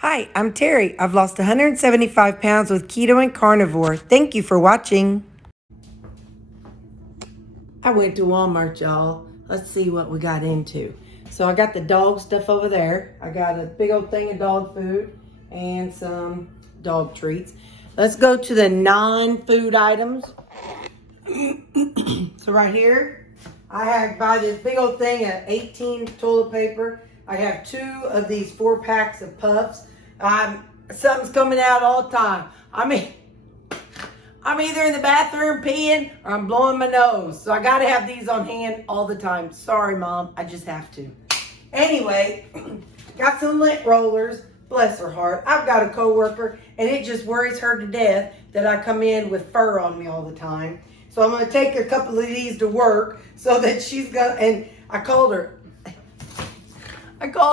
Hi, I'm Terry. I've lost 175 pounds with keto and carnivore. Thank you for watching. I went to Walmart, y'all. Let's see what we got into. So I got the dog stuff over there. I got a big old thing of dog food and some dog treats. Let's go to the non-food items. So right here, I have buy this big old thing of 18 toilet paper. I have 2 of these 4 packs of puffs. Something's coming out all the time. I'm either in the bathroom peeing or I'm blowing my nose. So I got to have these on hand all the time. Sorry, Mom. I just have to. Anyway, got some lint rollers. Bless her heart. I've got a coworker, and it just worries her to death that I come in with fur on me all the time. So I'm going to take a couple of these to work so that she's going to, and I called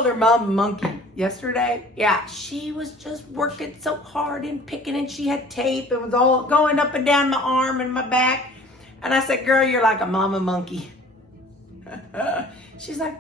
her Mama Monkey yesterday. Yeah, she was just working so hard and picking, and she had tape. It was all going up and down my arm and my back. And I said, girl, you're like a Mama Monkey. She's like,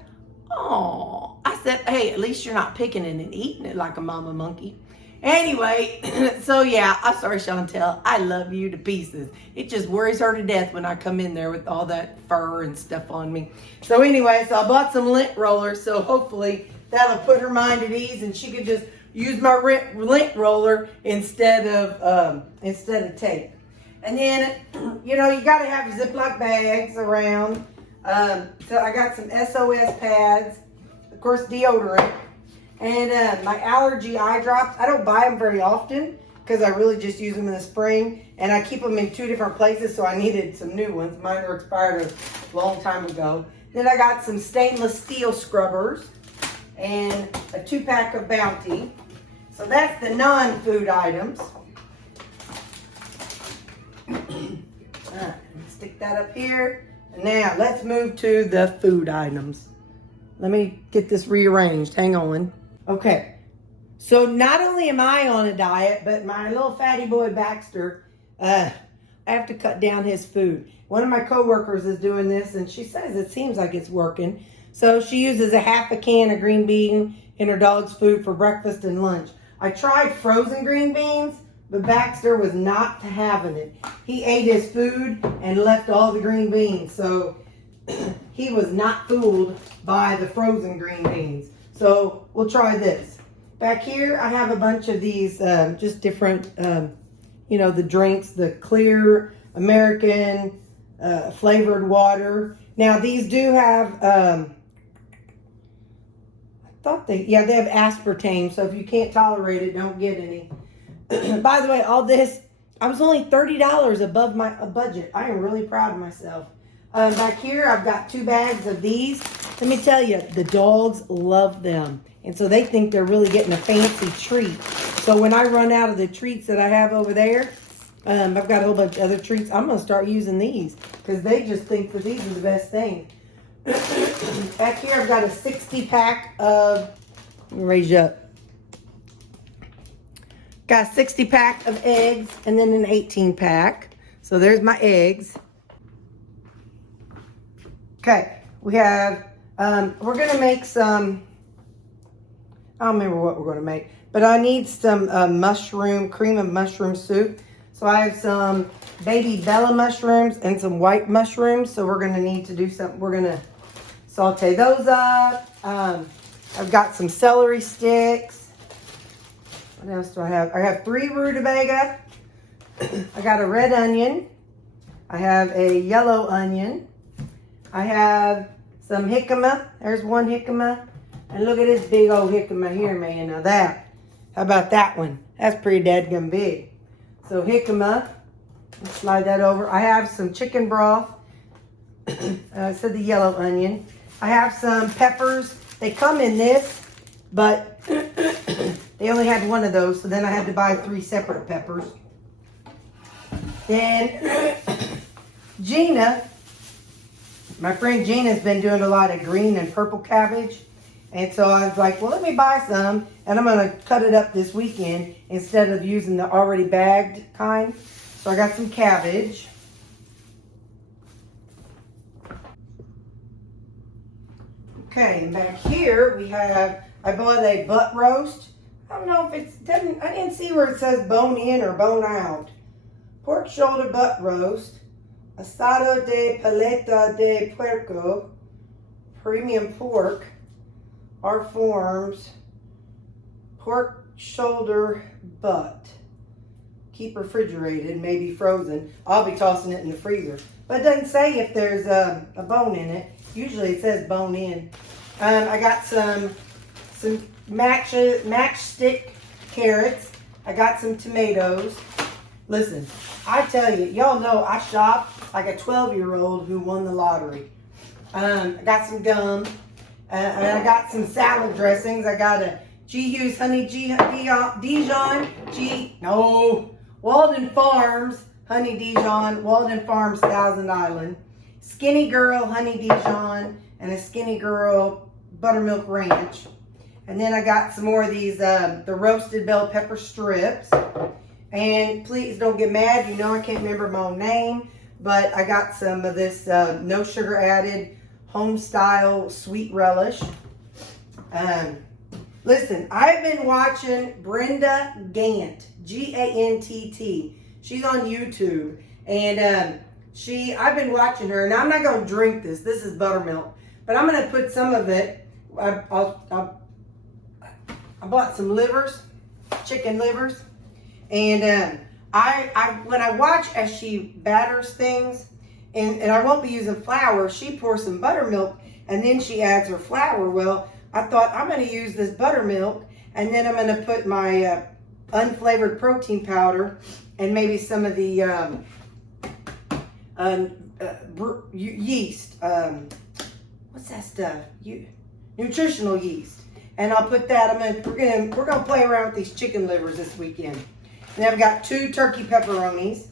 oh. I said, hey, at least you're not picking it and eating it like a Mama Monkey. Anyway, so yeah, I'm sorry, Chantel. I love you to pieces. It just worries her to death when I come in there with all that fur and stuff on me. So anyway, so I bought some lint rollers, so hopefully that'll put her mind at ease and she could just use my lint roller instead of tape. And then, you know, you got to have Ziploc bags around. So I got some SOS pads, of course, deodorant. And my allergy eye drops, I don't buy them very often because I really just use them in the spring. And I keep them in 2 different places, so I needed some new ones. Mine were expired a long time ago. Then I got some stainless steel scrubbers and a 2-pack of Bounty. So that's the non-food items. All right, stick that up here. And now let's move to the food items. Let me get this rearranged. Hang on. Okay, so not only am I on a diet, but my little fatty boy Baxter, I have to cut down his food. One of my coworkers is doing this, and she says it seems like it's working. So she uses a half a can of green bean in her dog's food for breakfast and lunch. I tried frozen green beans, but Baxter was not having it. He ate his food and left all the green beans, so he was not fooled by the frozen green beans. So we'll try this. Back here, I have a bunch of these just different, you know, the drinks, the clear American flavored water. Now, these do have, they have aspartame. So if you can't tolerate it, don't get any. By the way, all this, I was only $30 above my budget. I am really proud of myself. Back here, I've got 2 bags of these. Let me tell you, the dogs love them. And so they think they're really getting a fancy treat. So when I run out of the treats that I have over there, I've got a whole bunch of other treats. I'm going to start using these because they just think that these are the best thing. Back here, I've got a 60-pack of, let me raise you up. Got a 60-pack of eggs and then an 18-pack. So there's my eggs. Okay, we have, we're going to make some, I don't remember what we're going to make, but I need some cream of mushroom soup. So I have some baby Bella mushrooms and some white mushrooms. So we're going to need to do something. We're going to saute those up. I've got some celery sticks. What else do I have? I have 3 rutabaga. I got a red onion. I have a yellow onion. I have some jicama. There's 1 jicama. And look at this big old jicama here, man. Now that, how about that one? That's pretty dadgum big. So jicama, let's slide that over. I have some chicken broth. I said the yellow onion. I have some peppers. They come in this, but they only had 1 of those. So then I had to buy 3 separate peppers. Then Gina, my friend Gina's been doing a lot of green and purple cabbage. And so I was like, well, let me buy some. And I'm going to cut it up this weekend instead of using the already bagged kind. So I got some cabbage. Okay, and back here we have, I bought a butt roast. I don't know if it's, I didn't see where it says bone in or bone out. Pork shoulder butt roast, asado de paleta de puerco, premium pork, our forms, pork shoulder butt. Keep refrigerated, maybe frozen. I'll be tossing it in the freezer. But it doesn't say if there's a bone in it. Usually it says bone in. I got some matchstick carrots. I got some tomatoes. Listen, I tell you, y'all know I shop like a 12-year-old who won the lottery. I got some gum. I got some salad dressings. I got a G. Hughes Honey Walden Farms Honey Dijon, Walden Farms Thousand Island, Skinny Girl Honey Dijon, and a Skinny Girl Buttermilk Ranch. And then I got some more of these, the roasted bell pepper strips. And please don't get mad, you know I can't remember my own name, but I got some of this no sugar added home style sweet relish. Listen, I've been watching Brenda Gant, Gantt. She's on YouTube, and I've been watching her, and I'm not gonna drink this. This is buttermilk, but I'm gonna put some of it. I bought some livers, chicken livers, and when I watch as she batters things, and I won't be using flour. She pours some buttermilk, and then she adds her flour. Well, I thought I'm going to use this buttermilk, and then I'm going to put my unflavored protein powder and maybe some of the yeast. What's that stuff? Nutritional yeast. And I'll put that. We're gonna play around with these chicken livers this weekend. And I've got 2 turkey pepperonis.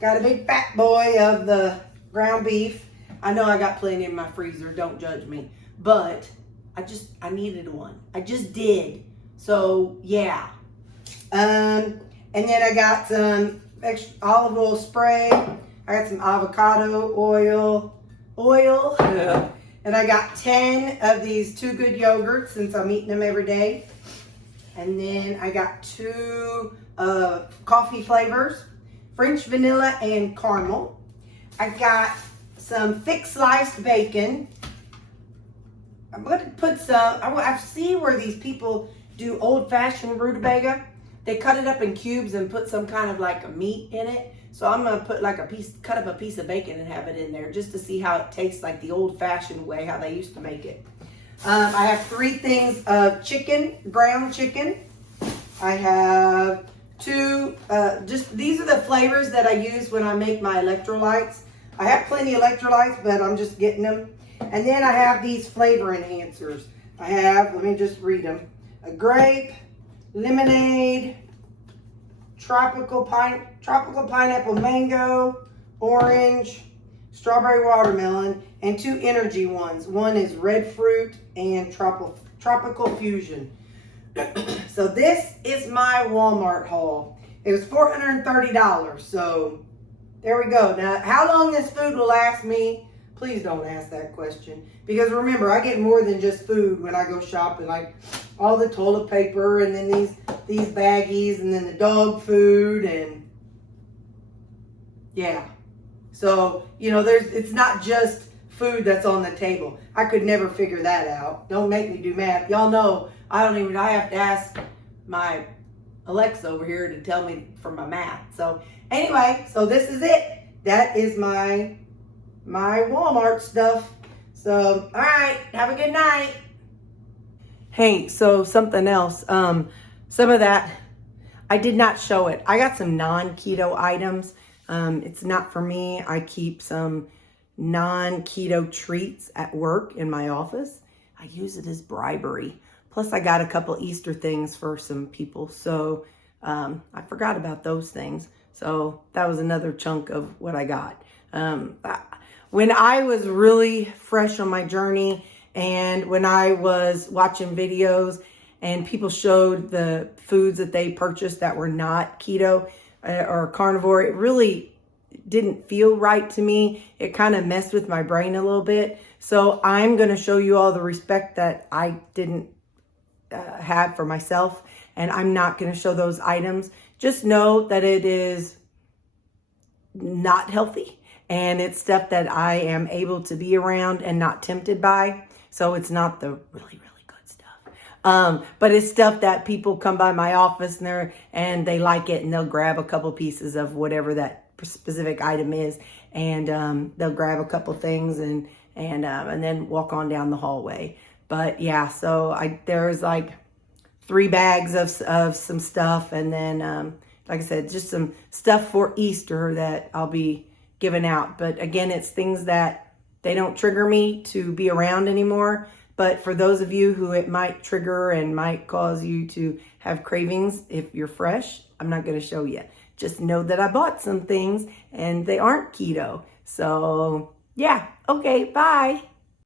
Got a big fat boy of the ground beef. I know I got plenty in my freezer. Don't judge me, but I needed one. I just did. So yeah. And then I got some extra olive oil spray. I got some avocado oil. Yeah. And I got 10 of these Too Good yogurts since I'm eating them every day. And then I got 2 coffee flavors, French vanilla and caramel. I got some thick sliced bacon. I'm going to put some, I see where these people do old-fashioned rutabaga. They cut it up in cubes and put some kind of like a meat in it. So I'm going to put like cut up a piece of bacon and have it in there just to see how it tastes like the old-fashioned way, how they used to make it. I have 3 things of chicken, ground chicken. I have 2, these are the flavors that I use when I make my electrolytes. I have plenty of electrolytes, but I'm just getting them. And then I have these flavor enhancers. I have, let me just read them. A grape, lemonade, tropical pineapple mango, orange, strawberry watermelon, and 2 energy ones. One is red fruit and tropical fusion. So this is my Walmart haul. It was $430. So there we go. Now, how long this food will last me, please don't ask that question. Because remember, I get more than just food when I go shopping. Like all the toilet paper, and then these baggies, and then the dog food, and yeah. So, you know, it's not just food that's on the table. I could never figure that out. Don't make me do math. Y'all know I have to ask my Alexa over here to tell me for my math. So anyway, so this is it. That is my Walmart stuff. So, all right, have a good night. Hey, so something else. Some of that, I did not show it. I got some non-keto items. It's not for me. I keep some non-keto treats at work in my office. I use it as bribery. Plus, I got a couple Easter things for some people. So I forgot about those things. So that was another chunk of what I got. When I was really fresh on my journey, and when I was watching videos and people showed the foods that they purchased that were not keto or carnivore, it really didn't feel right to me. It kind of messed with my brain a little bit. So I'm going to show you all the respect that I didn't have for myself. and I'm not going to show those items. Just know that it is not healthy, and it's stuff that I am able to be around and not tempted by. So it's not the really good stuff. But it's stuff that people come by my office and they like it, and they'll grab a couple pieces of whatever that specific item is, and they'll grab a couple things and then walk on down the hallway. But yeah, so there's like 3 bags of some stuff, and then like I said, just some stuff for Easter that I'll be giving out. But again, it's things that they don't trigger me to be around anymore. But for those of you who it might trigger and might cause you to have cravings, if you're fresh, I'm not going to show you. Just know that I bought some things and they aren't keto. So yeah, okay, bye.